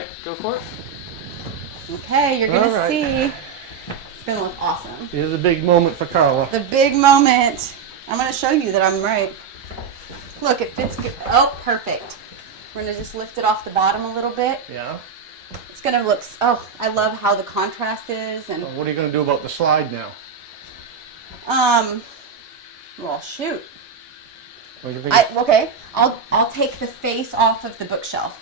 right, go for it. Okay, you're gonna All right. see. It's gonna look awesome. Here's a big moment for Karla. The big moment. I'm gonna show you that I'm right. Look, it fits good. Oh, perfect. We're gonna just lift it off the bottom a little bit. Yeah. It's gonna look, oh, I love how the contrast is. And What are you going to do about the slide now? well, shoot. What do you think? Okay, I'll take the face off of the bookshelf.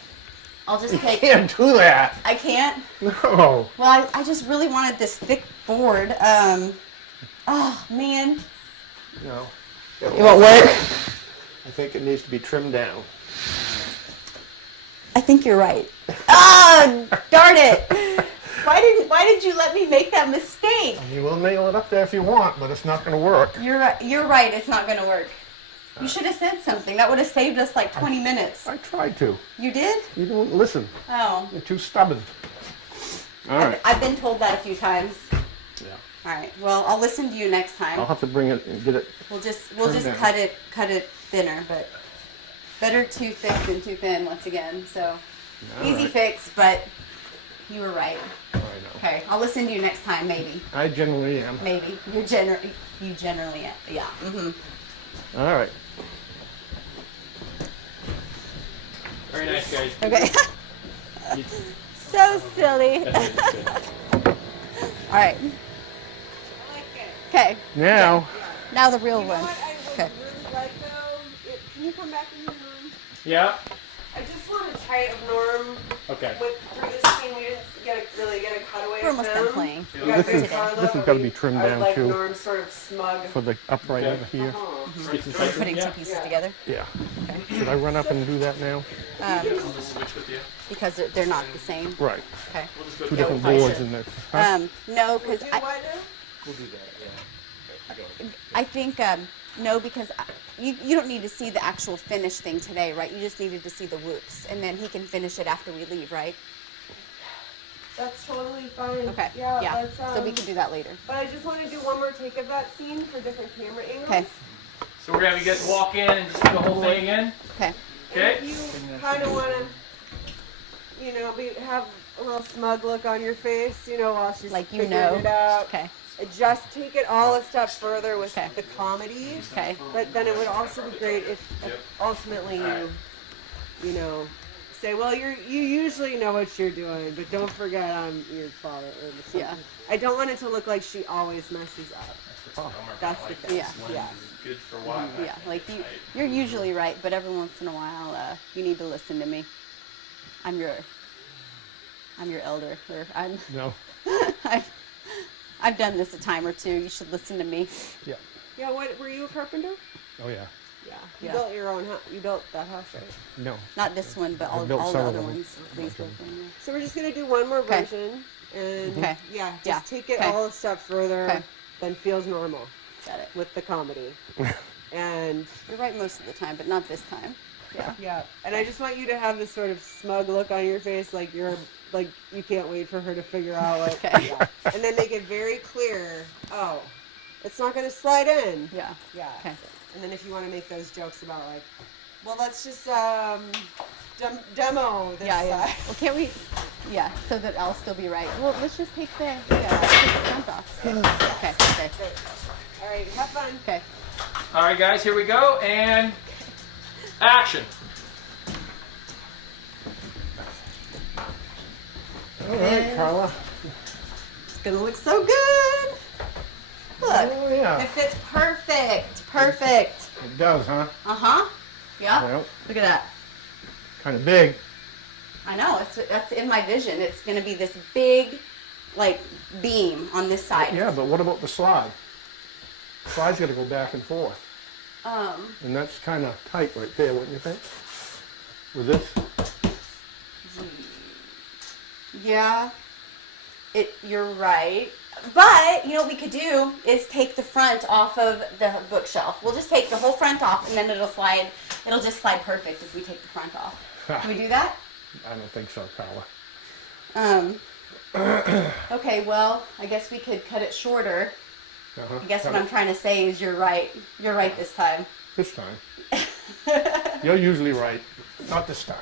I'll just You take. can't do that. I can't. No. Well, I just really wanted this thick board. Oh man. No. It won't work. I think it needs to be trimmed down. I think you're right. Oh, darn it! Why did you let me make that mistake? You will nail it up there if you want, but it's not going to work. You're right. You're right. It's not going to work. You should have said something. That would have saved us like 20 minutes. I tried to. You did? You don't listen. Oh. You're too stubborn. All right. I've been told that a few times. Yeah. All right. Well, I'll listen to you next time. I'll have to bring it and get it. We'll just down. cut it thinner, but better too thick than too thin once again. So easy fix, but you were right. I know. Okay, I'll listen to you next time, maybe. I generally am. Maybe you generally am. Yeah. Mm-hmm. All right. Very nice, guys. Okay. You- So silly. All right. Okay. Now. Now the real You know one. what I would Okay. really like though? Can you come back in here, Norm? Yeah? I just want to try it of Norm Okay. through this scene. We didn't really get a cutaway We're of almost him. done playing. We got This is- good Karla, this has but gotta be trimmed I would down, like too. Norm sort of smug. For the upright Okay. over here. We're putting two pieces together Yeah. Should I run up and do that now? I'll just switch with you. because they're not the same. Right. Okay. We'll just go Two through different the whole boards thing. in there. Huh? No, because Do what now? We'll do that, yeah. I think no, because you don't need to see the actual finished thing today, right? You just needed to see the whoops, and then he can finish it after we leave, right? That's totally fine. Okay. Yeah. Yeah. Let's, So we can do that later. But I just want to do one more take of that scene for different camera angles. Okay. So we're gonna have you guys walk in and just do the whole thing again. Okay. Okay? If you kind of want to, have a little smug look on your face, while she's Like you figuring know. it out. Okay. Just take it all a step further with Okay. the comedy. Okay. But then it would also be great if ultimately you say, well, you usually know what you're doing, but don't forget I'm your father or something. Yeah. I don't want it to look like she always messes up. That's the thing. Yeah. Yeah. Good for a while. Yeah. Like you're usually right, but every once in a while, you need to listen to me. I'm your elder, or I'm. No. I've done this a time or two. You should listen to me. Yeah. Yeah. What were you a carpenter? Oh yeah. Yeah. You Yeah. built your own house. You built that house, right? No. Not this one, but all I've built the several other of them. ones. These little things. So we're just gonna do one more Okay. version, and Okay. yeah, just Yeah. take it Okay. all a step further Okay. than feels normal Got it. with the comedy. And You're right most of the time, but not this time. Yeah. yeah, and I just want you to have this sort of smug look on your face, like you can't wait for her to figure out what. Okay. Yeah. And then make it very clear. Oh, it's not gonna slide in. Yeah. Yeah. Okay. And then if you want to make those jokes about like, well, let's just demo this Yeah. side. Well, can't we? Yeah. So that I'll still be right. Well, let's just take the front off. Okay. Okay. Great. All right, have fun. Okay. All right, guys, here we go, and action. All right, Karla. It's gonna look so good. Look. Oh yeah. It fits perfect. Perfect. It does, huh? Yeah. Well, Look at that. kind of big. I know. That's in my vision. It's gonna be this big, like, beam on this side. Yeah, but what about the slide? The slide's got to go back and forth, and that's kind of tight right there. Wouldn't you think? With this. Yeah. You're right. But you know what we could do is take the front off of the bookshelf. We'll just take the whole front off, and then it'll slide. It'll just slide perfect if we take the front off. Can we do that? I don't think so, Karla. Okay. Well, I guess we could cut it shorter. Uh-huh. I guess what I'm trying to say is you're right. You're right this time. This time. You're usually right. Not this time.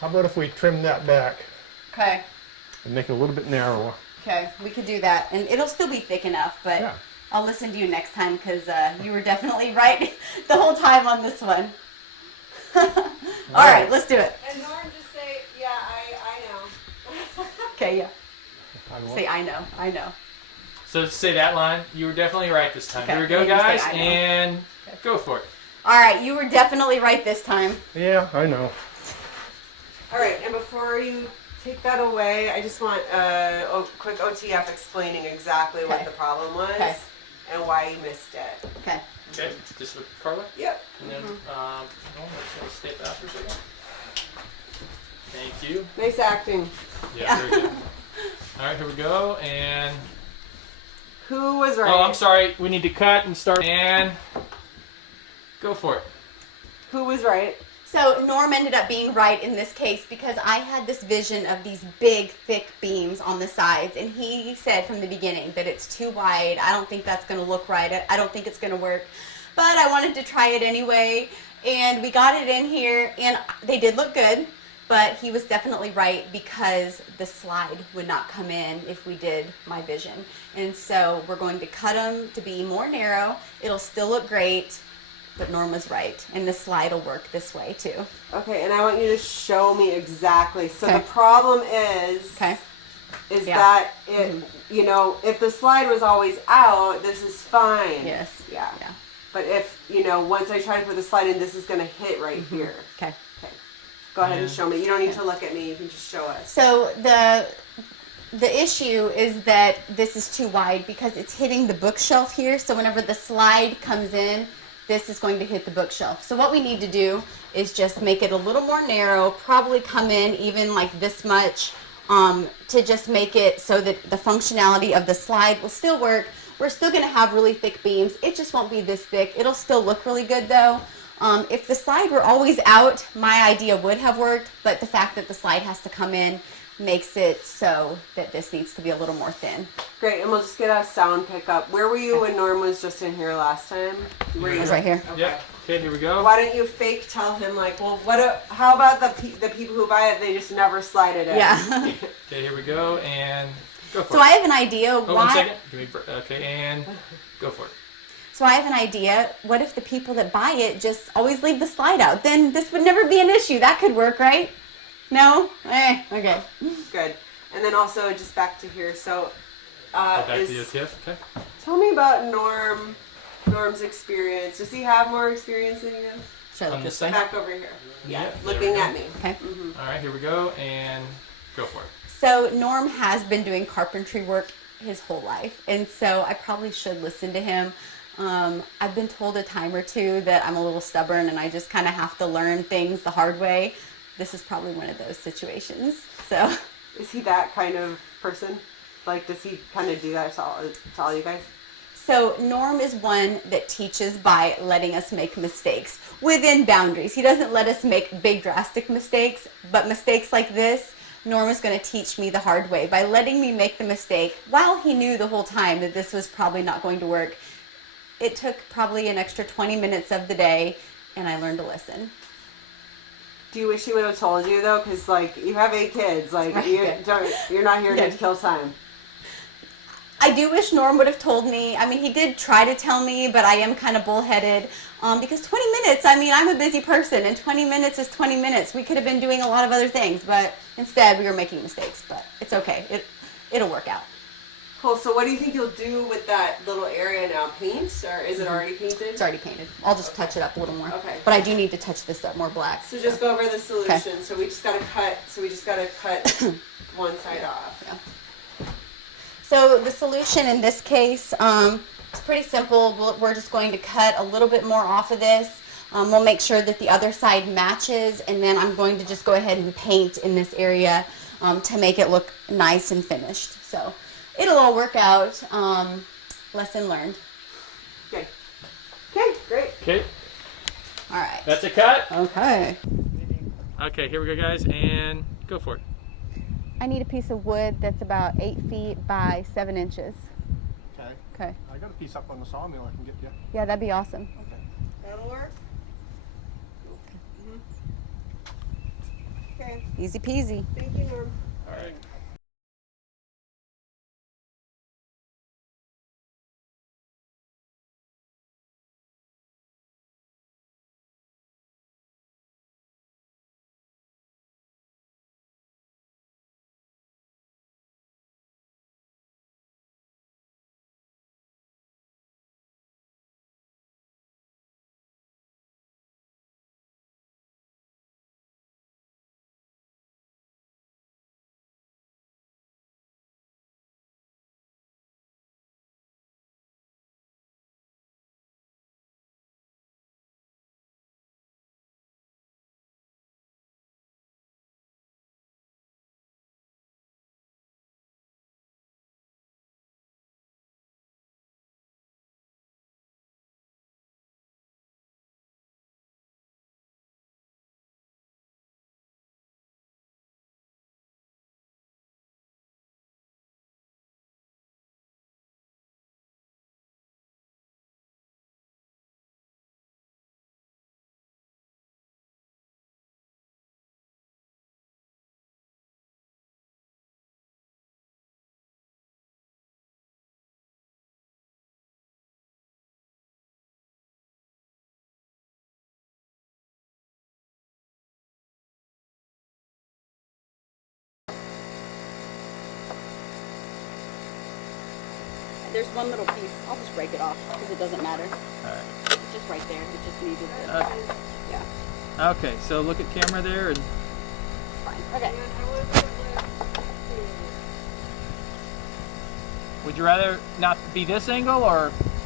How about if we trim that back Okay. and make it a little bit narrower? Okay, we could do that, and it'll still be thick enough, but Yeah. I'll listen to you next time because you were definitely right the whole time on this one. All right, let's do it. And Norm just say, yeah, I know. Okay, yeah. I don't Say, I know, I know. So say that line. You were definitely right this time. Okay, Here we go, and you say, guys, "I know." and go for it. All right, you were definitely right this time. Yeah, I know. All right, and before you take that away, I just want a quick OTF explaining exactly what Okay. the problem was Okay. and why you missed it. Okay. Okay, just with Carla. Yep. And then, I'm just going to stay back for a second. Thank you. Nice acting. Yeah, very good. All right, here we go, and Who was right? oh, I'm sorry. We need to cut and start, and go for it. Who was right? So Norm ended up being right in this case because I had this vision of these big, thick beams on the sides, and he said from the beginning that it's too wide. I don't think that's going to look right. I don't think it's going to work. But I wanted to try it anyway, and we got it in here, and they did look good, but he was definitely right because the slide would not come in if we did my vision. And so we're going to cut them to be more narrow. It'll still look great. But Norm was right, and the slide will work this way too. Okay, and I want you to show me exactly. So Okay. the problem is Okay. Yeah. that it, you know, if the slide was always out, this is fine. Yes. Yeah. Yeah. But if, you know, once I try to put the slide in, this is going to hit right here. Okay. Okay. Go ahead and Yeah. show me. You don't need to look at me. You can just show us. So the issue is that this is too wide because it's hitting the bookshelf here. So whenever the slide comes in, this is going to hit the bookshelf. So what we need to do is just make it a little more narrow, probably come in even like this much, to just make it so that the functionality of the slide will still work. We're still gonna have really thick beams. It just won't be this thick. It'll still look really good though. If the slide were always out, my idea would have worked, but the fact that the slide has to come in makes it so that this needs to be a little more thin. Great, and we'll just get a sound pickup. Where were you when Norm was just in here last time? Were It you? was right here. Okay. Yep. Okay, here we go. Why don't you fake tell him like, well, how about the people who buy it? They just never slide it in. Yeah. Okay, here we go, and go for So it. I have an idea Oh, why. 1 second. Give me, okay, and go for it. So I have an idea. What if the people that buy it just always leave the slide out? Then this would never be an issue. That could work, right? No? Okay. Good. And then also just back to here. So, Go back to the is, OTF. Okay. tell me about Norm's experience. Does he have more experience than you? Should I On look this this thing. Back over here. Yeah, there Looking we go. at me. Okay. All right, here we go, and go for it. So Norm has been doing carpentry work his whole life, and so I probably should listen to him. I've been told a time or two that I'm a little stubborn and I just kind of have to learn things the hard way. This is probably one of those situations. So Is he that kind of person? Like, does he kind of do that to all you guys? So Norm is one that teaches by letting us make mistakes within boundaries. He doesn't let us make big drastic mistakes, but mistakes like this, Norm is going to teach me the hard way by letting me make the mistake while he knew the whole time that this was probably not going to work. It took probably an extra 20 minutes of the day, and I learned to listen. Do you wish he would have told you though? Because like you have 8 kids, like Right, you good. you're not here to Good. kill time. I do wish Norm would have told me. I mean, he did try to tell me, but I am kind of bullheaded because 20 minutes, I mean, I'm a busy person, and 20 minutes is 20 minutes. We could have been doing a lot of other things, but instead we were making mistakes, but it's okay. It'll work out. Cool. So what do you think you'll do with that little area now? Paint, or is it already painted? It's already painted. I'll just touch it up a little more. Okay. But I do need to touch this up more black. So just go over the solution. So we just gotta cut. So we just gotta cut one side off. Yeah. So the solution in this case, it's pretty simple. We're just going to cut a little bit more off of this. We'll make sure that the other side matches, and then I'm going to just go ahead and paint in this area to make it look nice and finished. So it'll all work out. Lesson learned. Okay. Okay. Great. Okay, All right. that's a cut. Okay. Okay, here we go, guys, and go for it. I need a piece of wood that's about 8 feet by 7 inches. Okay. Okay. I got a piece up on the sawmill I can get you. Yeah, that'd be awesome. Okay. That'll work. Okay. Easy peasy. Thank you, Norm. All right. There's one little piece. I'll just break it off because it doesn't matter. All right. It's just right there. It just needed it. Yeah, Okay, so look at camera there and fine. Okay. would you rather not be this angle or